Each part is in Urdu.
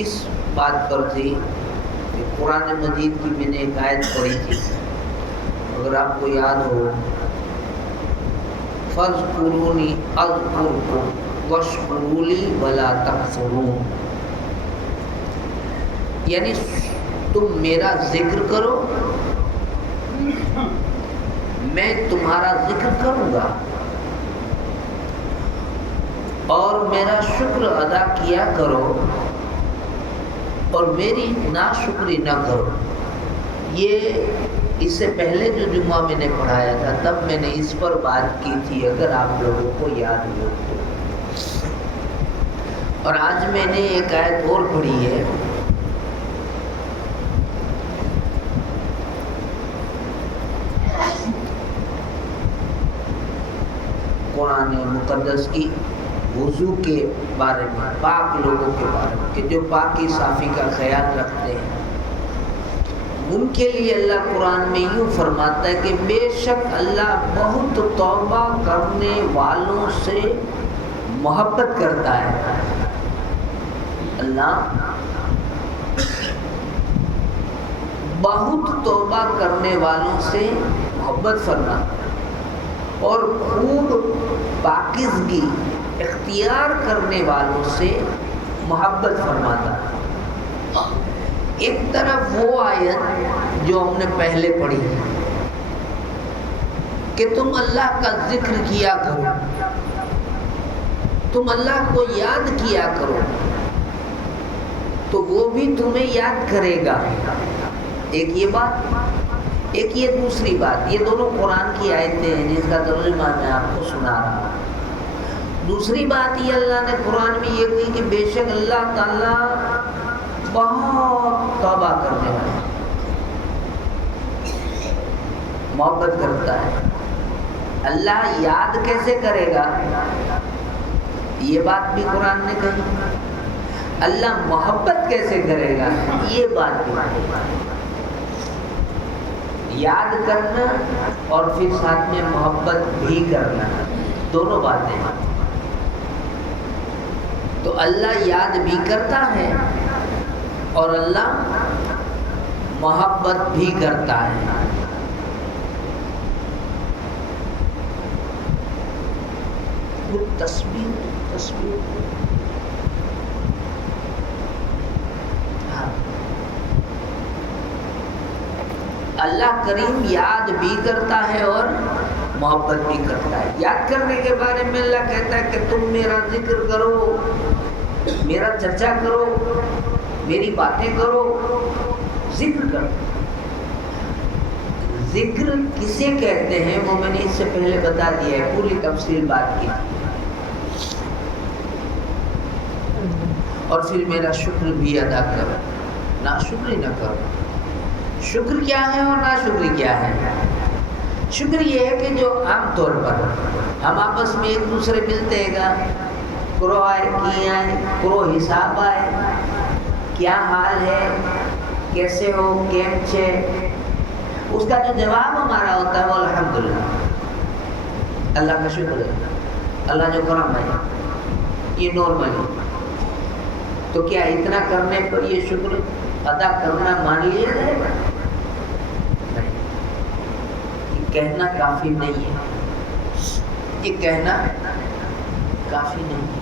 اس بات پر تھی کہ قرآن مجید کی میں نے ایک آیت پڑھی تھی، اگر آپ کو یاد ہو، فَاذْكُرُونِي أَذْكُرْكُمْ وَاشْكُرُوا لِي وَلَا تَكْفُرُونَ، یعنی تم میرا ذکر کرو، میں تمہارا ذکر کروں گا، اور میرا شکر ادا کیا کرو اور میری ناشکری نہ کرو۔ یہ اس سے پہلے جو جمعہ میں نے پڑھایا تھا تب میں نے اس پر بات کی تھی، اگر آپ لوگوں کو یاد ہو تو۔ اور آج میں نے ایک آیت اور پڑھی ہے، قرآن مقدس کی وضو کے بارے میں، پاک لوگوں کے بارے میں، کہ جو پاکی صافی کا خیال رکھتے ہیں، ان کے لیے اللہ قرآن میں یوں فرماتا ہے کہ بے شک اللہ بہت توبہ کرنے والوں سے محبت کرتا ہے۔ اللہ بہت توبہ کرنے والوں سے محبت فرماتا ہے اور خوب پاکیزگی اختیار کرنے والوں سے محبت فرماتا ہے۔ ایک طرف وہ آیت جو ہم نے پہلے پڑھی کہ تم اللہ کا ذکر کیا کرو، تم اللہ کو یاد کیا کرو تو وہ بھی تمہیں یاد کرے گا، ایک یہ بات، ایک یہ دوسری بات، یہ دونوں قرآن کی آیتیں ہیں جس کا ترجمہ میں آپ کو سنا رہا ہوں۔ دوسری بات یہ اللہ نے قرآن میں یہ کہی کہ بے شک اللہ تعالیٰ بہت توبہ کرنے والا ہے، محبت کرتا ہے۔ اللہ یاد کیسے کرے گا، یہ بات بھی قرآن نے کہی۔ اللہ محبت کیسے کرے گا، یہ بات بھی۔ یاد کرنا اور پھر ساتھ میں محبت بھی کرنا، دونوں باتیں ہیں۔ تو اللہ یاد بھی کرتا ہے اور اللہ محبت بھی کرتا ہے۔ تصویر اللہ کریم یاد بھی کرتا ہے اور محبت بھی کرتا ہے۔ یاد کرنے کے بارے میں اللہ کہتا ہے کہ تم میرا ذکر کرو، میرا چرچا کرو، میری باتیں کرو، ذکر کرو۔ ذکر کسے کہتے ہیں وہ میں نے اس سے پہلے بتا دیا ہے، پوری تفصیل بات کی، اور پھر میرا شکر بھی ادا کرو، ناشکری نہ کرو۔ شکر کیا ہے اور ناشکری کیا ہے؟ شکر یہ ہے کہ جو عام طور پر ہم آپس میں ایک دوسرے ملتے گا، کرو آئے کی آئے، کرو حساب آئے، کیا حال ہے، کیسے ہو، کیم چھے، اس کا جو جواب ہمارا ہوتا ہے وہ الحمدللہ، اللہ کا شکر ہے، اللہ جو کرم ہے، یہ نارمل ہے۔ تو کیا اتنا کرنے پر یہ شکر ادا کرنا مان لیا جائے گا؟ نہیں، یہ کہنا کافی نہیں ہے، یہ کہنا کافی نہیں ہے۔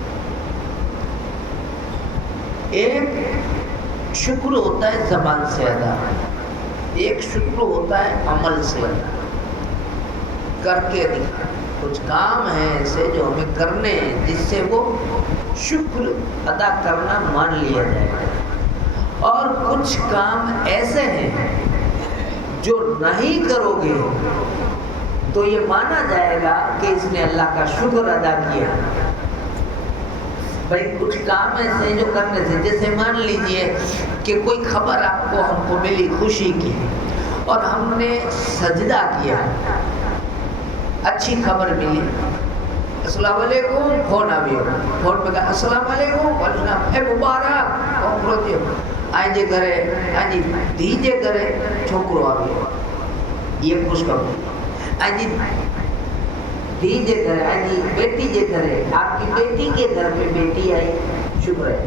ایک شکر ہوتا ہے زبان سے ادا، ایک شکر ہوتا ہے عمل سے ادا، کر کے دکھا۔ کچھ کام ہیں ایسے جو ہمیں کرنے ہیں جس سے وہ شکر ادا کرنا مان لیا جائے گا، اور کچھ کام ایسے ہیں جو نہیں کرو گے تو یہ مانا جائے گا کہ اس نے اللہ کا شکر ادا کیا۔ بھائی کچھ کام ایسے ہیں جو کرنے سے، جیسے مان لیجئے کہ کوئی خبر آپ کو ہم کو ملی خوشی کی اور ہم نے سجدہ کیا، اچھی خبر ملی، السلام علیکم، فون آبی ہو، فون پہ کہا السلام علیکم، السلام اے مبارک، آئیں جے کرے، آئیں جی دیجے کرے، چھوکرو آبی ہو، یہ خوش خبر، آئیں جی دیجے کرے، آئیں جی بیٹی جے کرے، آپ کی بیٹی کے گھر پہ بیٹی آئی، شکر ہے۔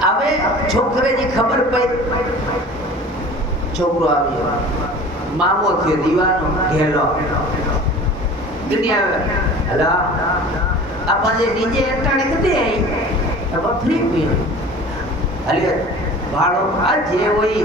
હવે છોકરેની ખબર પડી, છોકરો આવ્યો, મામો થયો, દીવાનો ઘેલો દુનિયા હલા આપા જે ડીજે અટાણે કદે આવી આપા ફ્રી પીઓ હલે ભાડો આ જે હોય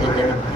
જ જન્મ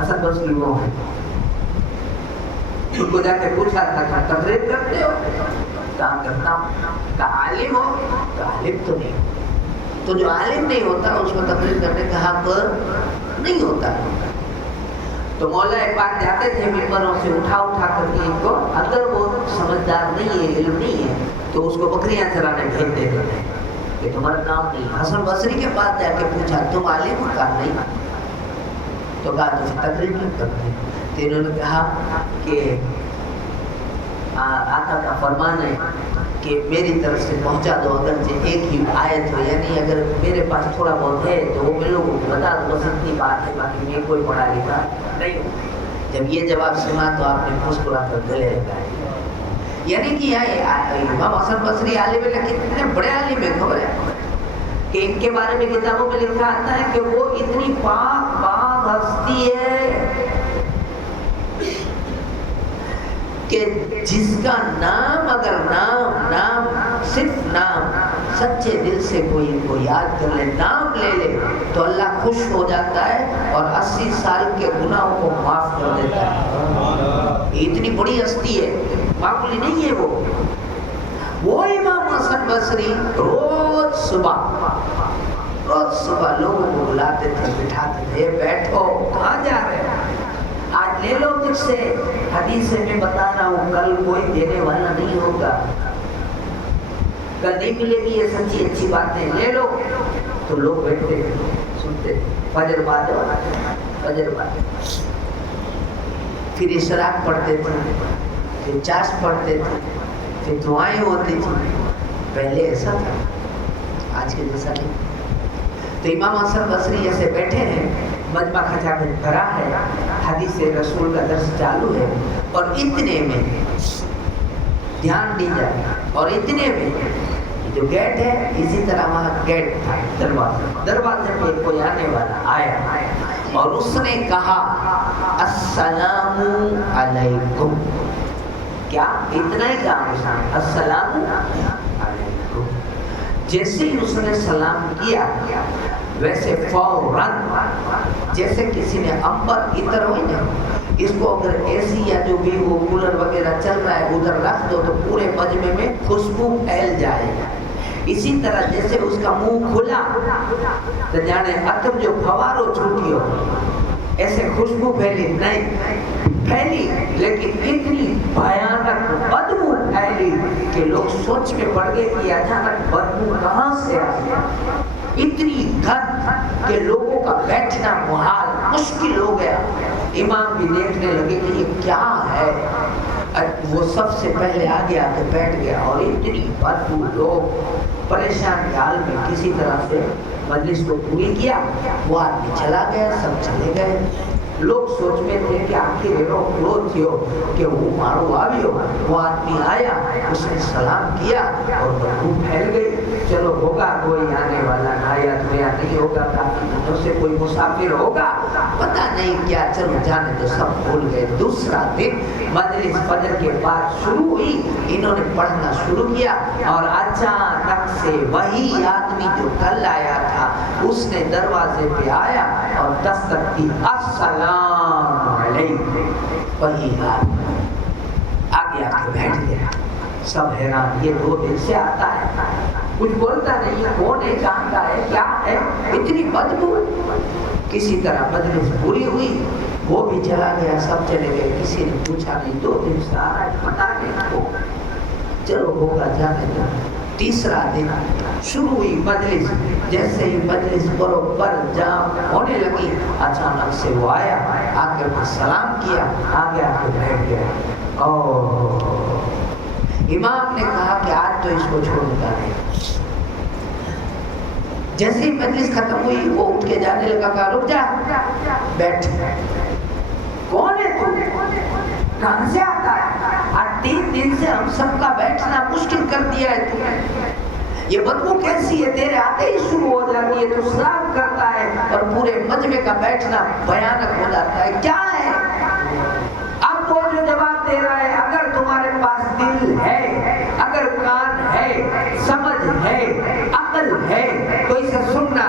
حسن بصری وہ ہیں. ان کو جا کے پوچھا تھا کہ تقریر کرتے ہو؟ کہا کرتا ہوں. کہا عالم ہو؟ کہا عالم تو نہیں. تو جو عالم نہیں ہوتا اس کو تقریر کرنے کا حق نہیں ہوتا. تو مولا پاک جاتے تھے ممبروں سے اٹھا کر کے ان کو، اگر وہ سمجھدار نہیں ہے، علم نہیں ہے، تو اس کو بکریاں چرانے بھیج دیتے تھے کہ تمہارا کام نہیں. حسن بصری کے پاس جا کے پوچھا تم عالم ہو؟ کہا نہیں. تو کہا تو تقریر کیوں کرتے؟ تو انہوں نے کہا کہ آقا کا فرمان ہے کہ میری طرف سے پہنچا دو، اگرچہ ایک ہی آیت ہو، یعنی اگر میرے پاس تھوڑا بہت ہے تو وہ میں لوگوں کو بتا دو، بس اتنی بات ہے، باقی میں کوئی پڑھا لکھا نہیں ہوں. جب یہ جواب سنا تو آپ نے مسکرا کر گلے لگائے. یعنی کہ امام حسن بصری عالم ہے، لیکن اتنے بڑے عالم ہیں، خبر ہے کہ ان کے بارے میں کتابوں میں لکھا آتا ہے کہ وہ اتنی پاک پاک ہستی ہے کہ جس کا نام، اگر نام صرف نام سچے دل سے کوئی ان کو یاد کر لے، نام لے لے، تو اللہ خوش ہو جاتا ہے اور 80 سال کے گناہوں کو معاف کر دیتا ہے. اتنی بڑی ہستی ہے، معمولی نہیں ہے. وہ امام حسن بصری روز صبح لوگوں کو بلاتے تھے، بٹھاتے تھے، بیٹھو، کہاں جا رہے ہیں؟ آج لے لو مجھ سے، حدیث میں بتا رہا ہوں، کل کوئی دینے والا نہیں ہوگا، کل نہیں ملے گی یہ سچی اچھی باتیں، لے لو. تو لوگ بیٹھتے سنتے، فجر بعد پھر اشراق پڑھتے تھے، پھر چاش پڑھتے تھے، پھر دعائیں ہوتی تھی. پہلے ایسا تھا، آج کے جیسا نہیں. تو امام حسن بصری ایسے بیٹھے ہیں، مجمع کھجا میں بھرا ہے، حدیث رسول کا درس چالو ہے، اور اتنے میں دھیان دیجیے، اور اتنے میں جو گیٹ ہے، اسی طرح وہاں گیٹ تھا، دروازے پہ کوئی آنے والا آیا اور اس نے کہا السلام علیکم. کیا اتنا ہی کہا اس نے، السلام علیکم. جیسے ہی اس نے سلام کیا، ویسے فوراً جیسے کسی نے امبر ادھر ہوئی نا، اس کو اگر اے سی یا جو بھی وہ کولر وغیرہ چل رہا ہے ادھر رکھ دو تو پورے مجمع میں خوشبو پھیل جائے. اسی طرح جیسے اس کا منہ کھلا تو جانے اتم جو فوارو چھوٹی ہو، ایسے خوشبو پھیلی نہیں پھیلی، لیکن اتنی بھیانک بدبو پھیلی کہ لوگ سوچ میں پڑ گئے کہ اچانک بدبو کہاں سے آ گیا. اتنی گند کہ لوگوں کا بیٹھنا محال، مشکل ہو گیا. امام بھی دیکھنے لگے کہ یہ کیا ہے. وہ سب سے پہلے آگے آ کے بیٹھ گیا، اور اتنی بدبو، لوگ پریشان حال میں کسی طرح سے مجلس کو پوری کیا. وہ آدمی چلا گیا، سب چلے گئے. لوگ سوچ میں تھے کہ آخر رو تھیو کہ وہ مارو آویو. وہ آدمی آیا، اس نے سلام کیا اور بدبو پھیل گئی. چلو ہوگا کوئی آنے والا نایات میں نہیں ہوگا، کافی دنوں سے کوئی مسافر ہوگا، پتہ نہیں کیا، چلو جانے تو سب بھول گئے. دوسرا دن مجلس فجر کے بعد شروع ہوئی، انہوں نے پڑھنا شروع کیا، اور اچانک سے وہی آدمی جو کل آیا تھا اس نے دروازے پہ آیا اور دستک کی، السلام علیکم. وہی آگے آ کے بیٹھ گیا. سب حیران، یہ 2 دن سے آتا ہے، کچھ بولتا نہیں ہے، کون ہے، کہاں کا ہے، کیا ہے، اتنی بدبو. کسی طرح مجلس پوری ہوئی، وہ بھی چلا گیا، سب چلے گئے. کسی نے پوچھا نہیں، 2 دن سے آ رہا ہے، پتہ نہیں کو، چلو ہوگا جانے دو. تیسرا دن شروع ہوئی مجلس. جیسے ہی مجلس بروبر جام ہونے لگی، اچانک سے وہ آیا، آ کر سلام کیا، آگے آ کے بیٹھ گیا. امام نے کہا کہ آج تو اس کو چھوڑنے کا نہیں. جیسے ہی مجلس ختم ہوئی وہ اٹھ کے جانے لگا، کہا رک جا، بیٹھ. کون ہے تو، کہاں سے آتا ہے؟ آج 3 دن سے ہم سب کا بیٹھنا مشکل کر دیا ہے تو نے. یہ بدبو کیسی ہے، تیرے آتے ہی شروع ہو جاتی ہے، تو صاف کرتا ہے اور پورے مجمع کا بیٹھنا بھیانک ہو جاتا ہے. کیا ہے؟ اب وہ جو جواب دے رہا ہے، اگر تمہارے پاس دل ہے، اگر کان ہے، سمجھ ہے، عقل ہے، تو اسے سننا.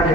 અને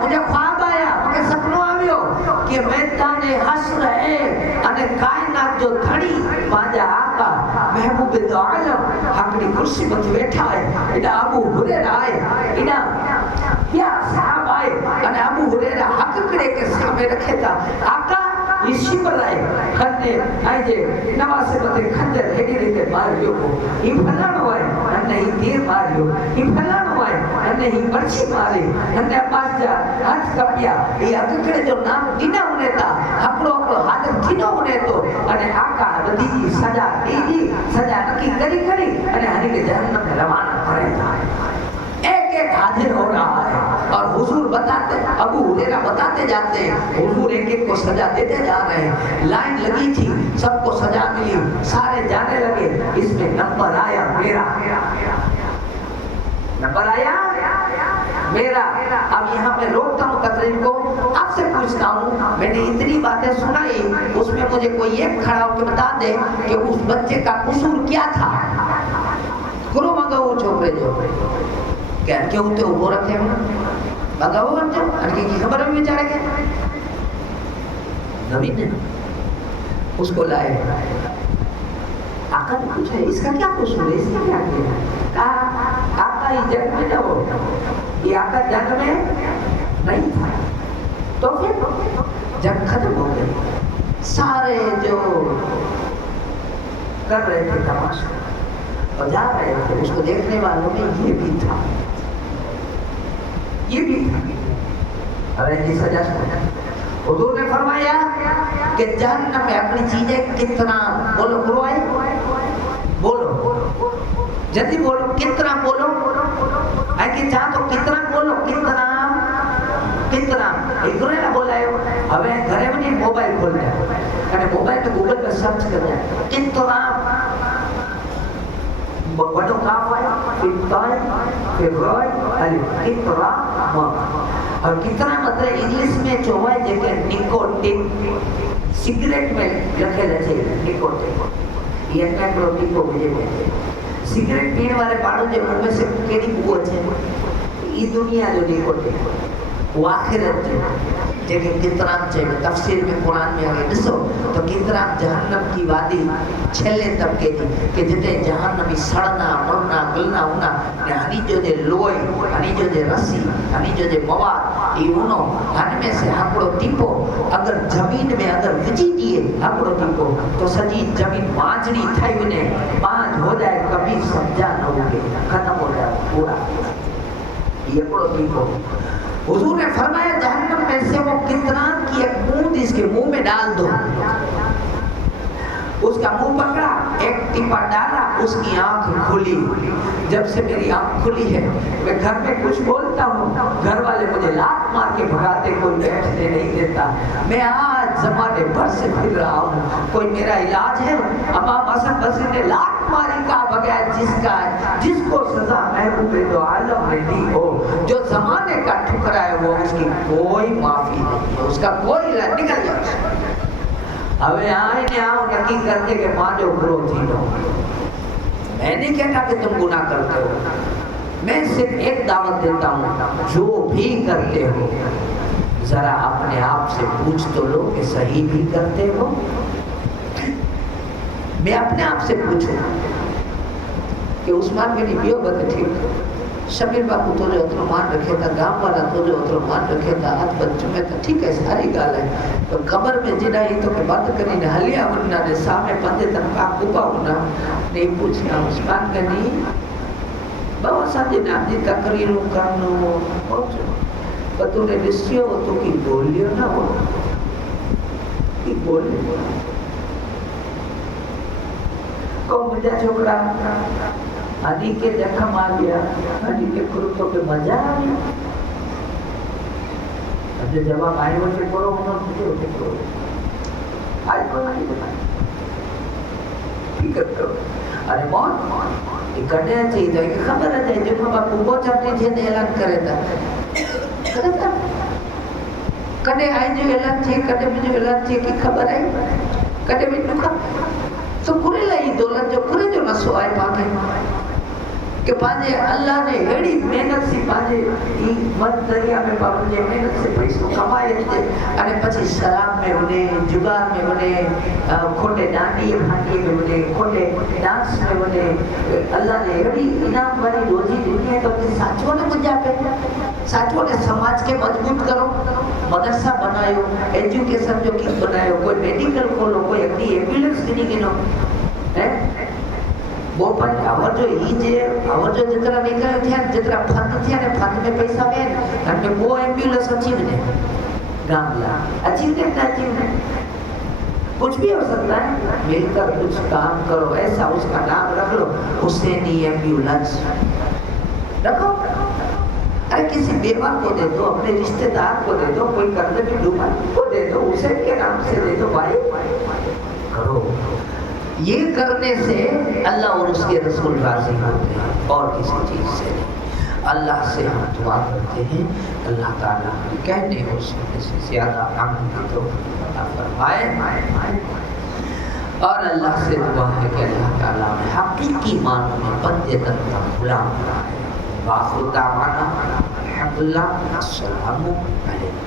مجھے خواب آیا مجھے سپنو آویو کہ میدان حشر ہے انے کائنات جو دھڑی پانجا آقا محبوب دو عالم حقی کرسی مت بیٹھا ہے اڈا ابو ہریرہ آئے اڈا یا صحاب آئے انے ابو ہریرہ حق کڑے کے سامنے رکھے تھا آقا یہ شبر آئے کھنے آئے جے نواسے بتے کھنجر ہیڈی ریتے ماریو کو یہ پھلانو آئے انہیں ہی تیر ماریو یہ پھلانو آئے انہیں ہی برچی مارے انہیں پاس جا ہاتھ کپیا یہ اکڑے جو نام دینا ہونے تھا اکڑو حاضر تھینو ہونے تو انہیں آقا ودی جی سجا دیدی سجا نکی کری کری انہیں ہنی کے جہنم میں روانہ کرے تھا ایک ایک حاضر ہو رہا ہے اور حضور بتاتے ابو ہریرہ بتاتے جاتے ہیں حضور ایک ایک کو سزا دیتے جا رہے ہیں لائن لگی تھی سب کو سزا ملی سارے جانے لگے اس میں نمبر آیا میرا نمبر آیا میرا اب یہاں میں روکتا ہوں تقریر کو آپ سے پوچھتا ہوں میں نے اتنی باتیں سنائی اس میں مجھے کوئی ایک کھڑا ہو کے بتا دے کہ اس بچے کا قصور کیا تھا کرو مانگا وہ چھوکرے جو کیا ہوتے وہ رکھے ہوئے مانگا وہ بچے انکی کی خبر ہوئی بیچارے کے نبی نے اس کو لائے آقا نے پوچھا اس کا کیا قصور ہے اس کا کیا کیا کہا آقا یہ جنگ میں نہ ہو یہ آقا جنگ میں نہیں تھا تو پھر جنگ ختم ہو گئی سارے جو کر رہے تھے تماشا اور جا رہے تھے اس کو دیکھنے والوں میں یہ بھی تھا یہ بھی تھا ارے جی سجا سنا حضور نے فرمایا کہ جہنم میں اپنی چیزیں کتنا بولو بروائے بولو جلدی بولو کتنا بولو اے کہ چاہ تو کتنا بولو کتنا ایک دنے نہ بولا ہے ہمیں گھرے میں نہیں موبائل کھول جائے یعنی موبائل تو گوگل پر سرچ کر جائے کتنا بڑھو کاف آئے پھر تائے پھر روئے کتنا اور کتنا مطلب انگلیس میں جو ہے جے کہ نکوٹین سگریٹ میں لکھے رہے نکوٹین یہ نیکرو نکو بجے میں سگریٹ پینے والے پاڑوں جو منہ میں سے کیڑی بو اچھے یہ دنیا جو نکوٹین وہ آخرت جے کہ کترام چاہیے تفسیر میں قرآن میں آگے دسو تو کترام جہنم کی وادی چھلے طبقے تھی کہ جتے جہنمی سڑنا مرنا گلنا ہونا ہنی جو دے لوئی ہنی جو دے رسی ہنی جو دے مواد یہ انہوں ہن میں سے ہکڑو ٹیپو اگر زمین میں اگر وجی دیئے ہکڑو ٹیپو تو سجی زمین مانجنی تھائی انہیں مانج ہو جائے کبھی سمجھا نہ ہوگے ختم ہو جائے پورا یہ ہکڑو ٹیپو حضور نے فرمایا جہنم میں سے وہ کتران کی ایک موند اس کے منہ میں ڈال دو اس کا منہ پکڑا ایک ٹپا ڈالا اس کی آنکھ کھلی جب سے میری آنکھ کھلی ہے میں گھر میں کچھ بولتا ہوں گھر والے مجھے لات مار کے بھگاتے کوئی بیٹھنے نہیں دیتا میں آج زمانے بھر سے پھر رہا ہوں کوئی میرا علاج ہے امام حسن بصری نے لات ماری کا بغیر جس کو سزا محبوب دو عالم نے دی ہو جو زمانے کا ٹھکرا ہے وہ اس کی کوئی معافی نہیں ہے اس کا کوئی علاج نکل جائے ہمیں آئے نے آؤ نکی کرتے کہ ماں جو گرو تھی تو میں نہیں کہتا کہ تم گناہ کرتے ہو میں صرف ایک دعوت دیتا ہوں جو بھی کرتے ہو ذرا اپنے آپ سے پوچھ تو لو کہ صحیح بھی کرتے ہو میں اپنے آپ سے پوچھوں کہ عثمان بن بیو بد ٹھیک شبیر باپو تو جو اتنا مان رکھے تھا گام والا تو جو اتنا مان رکھے تھا ہاتھ بچوں میں تھا ٹھیک ہے ساری گال ہے تو قبر میں جنہ ہی تو کہ بات کرنی نے حلیہ ہونا نے سامنے پندے تنقاہ کپا ہونا نہیں پوچھنا عثمان کنی بہت ساتھ نام جی تقریروں کرنو پہنچو پر تو نے رسیو تو کی بولیو نہ ہو کی بولیو کو مجھا چھوکڑا ہنی کے جخم آ گیا ہنی کے خروطوں کے مزہ آ گیا اب جواب آئے وہ سے کرو انہوں نے ہوتے کرو آئے کو نہیں بتائیں فکر کرو ارے موت یہ کٹے چاہیے تو ایک خبر ہے جو کہ باپو کو چاہتے تھے نے اعلان کرے تھا کٹے آئے جو اعلان تھے کٹے میں جو اعلان تھے کی خبر ہے کٹے میں نکھا تو پورے لائی دولت جو پورے جو نسو آئے پاکے کہ پانجے اللہ نے اڑی محنت سی پانجے مد دریا میں پانجے محنت سے پیسوں کمائے تھے انے پچھی شراب میں بنے، جگار میں بنے، کھوٹے ڈانڈی بھانڈی میں بنے، کھوٹے ڈانس میں بنے. اللہ نے اڑی انعام والی روزی دنیا تو کہ ساتھوں نے مجھا پہ ساتھوں نے سماج کے مضبوط کرو، مدرسہ بنایو، ایجوکیشن جو کی بنایو، کوئی میڈیکل کھولو، کوئی اگلی ایمبولینس گنی گنو وہ پر اور جو ہی جے اور جو جتنا نکل تھیا جتنا فند تھیا نے فند میں پیسہ میں ہم نے وہ ایمبولینس اچھی بنے گاملا اچھی بنے نہ اچھی بنے کچھ بھی ہو سکتا ہے. مل کر کچھ کام کرو، ایسا اس کا نام رکھ لو حسینی ایمبولینس رکھو. ارے کسی بیوہ کو دے دو، اپنے رشتہ دار کو دے دو، کوئی قرض میں ڈوبا کو دے دو، اسے کے نام سے دے دو. بھائی کرو. یہ کرنے سے اللہ اور اس کے رسول راضی ہوتے ہیں اور کسی چیز سے نہیں. اللہ سے ہم دعا کرتے ہیں اللہ تعالیٰ کہنے اور سننے سے زیادہ عمل کی توفیق عطا فرمائے. اور اللہ سے دعا ہے کہ اللہ تعالیٰ نے حقیقی معنوں میں بندے تک کا غلام بنائے. وآخر دعوانا الحمدللہ السلام علیکم.